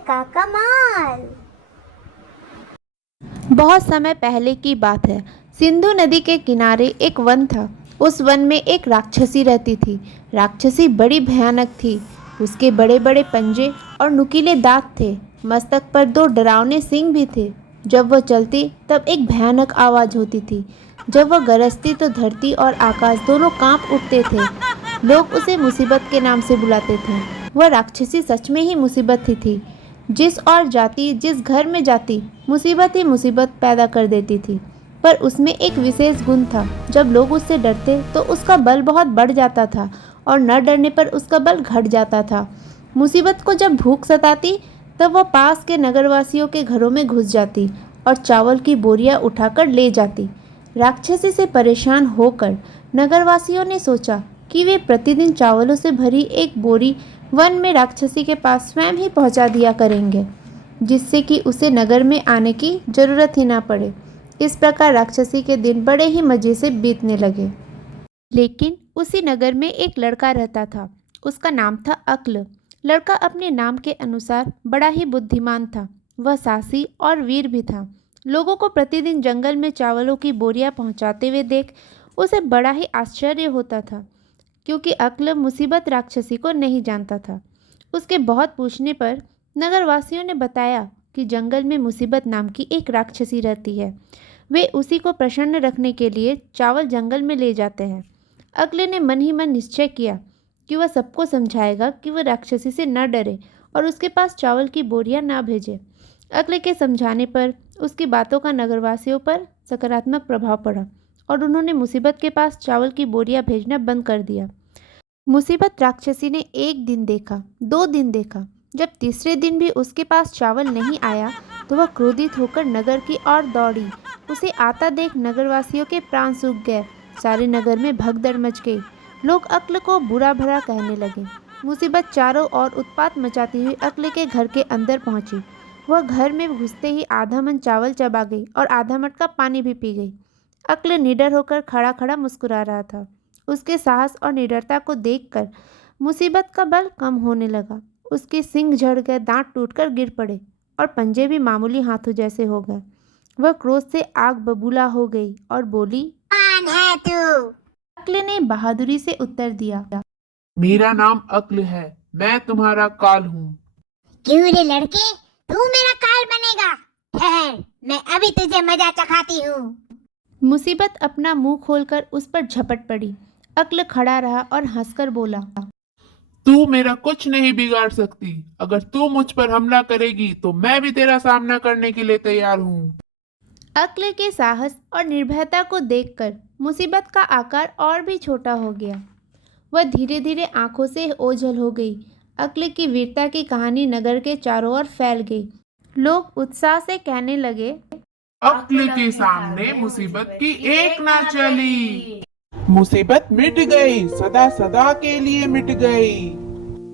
का कमाल। बहुत समय पहले की बात है। सिंधु नदी के किनारे एक वन था। उस वन में एक राक्षसी रहती थी। राक्षसी बड़ी भयानक थी। उसके बड़े बड़े पंजे और नुकीले दांत थे। मस्तक पर दो डरावने सींग भी थे। जब वह चलती तब एक भयानक आवाज़ होती थी। जब वह गरजती तो धरती और आकाश दोनों कांप उठते थे। लोग उसे मुसीबत के नाम से बुलाते थे। वह राक्षसी सच में ही मुसीबत ही थी। जिस और जाती, जिस घर में जाती, मुसीबत ही मुसीबत पैदा कर देती थी। पर उसमें एक विशेष गुण था। जब लोग उससे डरते तो उसका बल बहुत बढ़ जाता था और न डरने पर उसका बल घट जाता था। मुसीबत को जब भूख सताती तब वह पास के नगरवासियों के घरों में घुस जाती और चावल की बोरियां उठाकर ले जाती। राक्षसी से परेशान होकर नगरवासियों ने सोचा कि वे प्रतिदिन चावलों से भरी एक बोरी वन में राक्षसी के पास स्वयं ही पहुंचा दिया करेंगे, जिससे कि उसे नगर में आने की जरूरत ही ना पड़े। इस प्रकार राक्षसी के दिन बड़े ही मजे से बीतने लगे। लेकिन उसी नगर में एक लड़का रहता था। उसका नाम था अक्ल। लड़का अपने नाम के अनुसार बड़ा ही बुद्धिमान था। वह साहसी और वीर भी था। लोगों को प्रतिदिन जंगल में चावलों की बोरियां पहुंचाते हुए देख उसे बड़ा ही आश्चर्य होता था, क्योंकि अक्ल मुसीबत राक्षसी को नहीं जानता था। उसके बहुत पूछने पर नगरवासियों ने बताया कि जंगल में मुसीबत नाम की एक राक्षसी रहती है। वे उसी को प्रसन्न रखने के लिए चावल जंगल में ले जाते हैं। अक्ल ने मन ही मन निश्चय किया कि वह सबको समझाएगा कि वह राक्षसी से न डरे और उसके पास चावल की बोरियां न भेजे। अक्ल के समझाने पर उसकी बातों का नगरवासियों पर सकारात्मक प्रभाव पड़ा और उन्होंने मुसीबत के पास चावल की बोरियां भेजना बंद कर दिया। मुसीबत राक्षसी ने एक दिन देखा, 2 दिन देखा। जब तीसरे दिन भी उसके पास चावल नहीं आया तो वह क्रोधित होकर नगर की ओर दौड़ी। उसे आता देख नगरवासियों के प्राण सूख गए। सारे नगर में भगदड़ मच गई। लोग अक्ल को बुरा भला कहने लगे। मुसीबत चारों ओर उत्पात मचाती हुई अक्ल के घर के अंदर पहुंची। वह घर में घुसते ही आधा मन चावल चबा गई और आधा मटका पानी भी पी गई। अक्ल निडर होकर खड़ा खड़ा मुस्कुरा रहा था। उसके साहस और निडरता को देखकर मुसीबत का बल कम होने लगा। उसके सींग झड़ गए, दांत टूटकर गिर पड़े और पंजे भी मामूली हाथों जैसे हो गए। वह क्रोध से आग बबूला हो गई और बोली, कौन है तू? अक्ल ने बहादुरी से उत्तर दिया, मेरा नाम अक्ल है, मैं तुम्हारा काल हूँ। क्यों रे लड़के, तू मेरा काल बनेगा? ठहर, मैं अभी तुझे मजा चखाती हूँ। मुसीबत अपना मुंह खोलकर उस पर झपट पड़ी। अक्ल खड़ा रहा और हंसकर बोला, तू मेरा कुछ नहीं बिगाड़ सकती। अगर तू मुझ पर हमला करेगी तो मैं भी तेरा सामना करने के लिए तैयार हूँ। अक्ल के साहस और निर्भयता को देखकर मुसीबत का आकार और भी छोटा हो गया। वह धीरे धीरे आंखों से ओझल हो गई। अक्ल की वीरता की कहानी नगर के चारों ओर फैल गई। लोग उत्साह से कहने लगे, अक्ल के सामने मुसीबत की एक ना चली। मुसीबत मिट गई, सदा सदा के लिए मिट गई।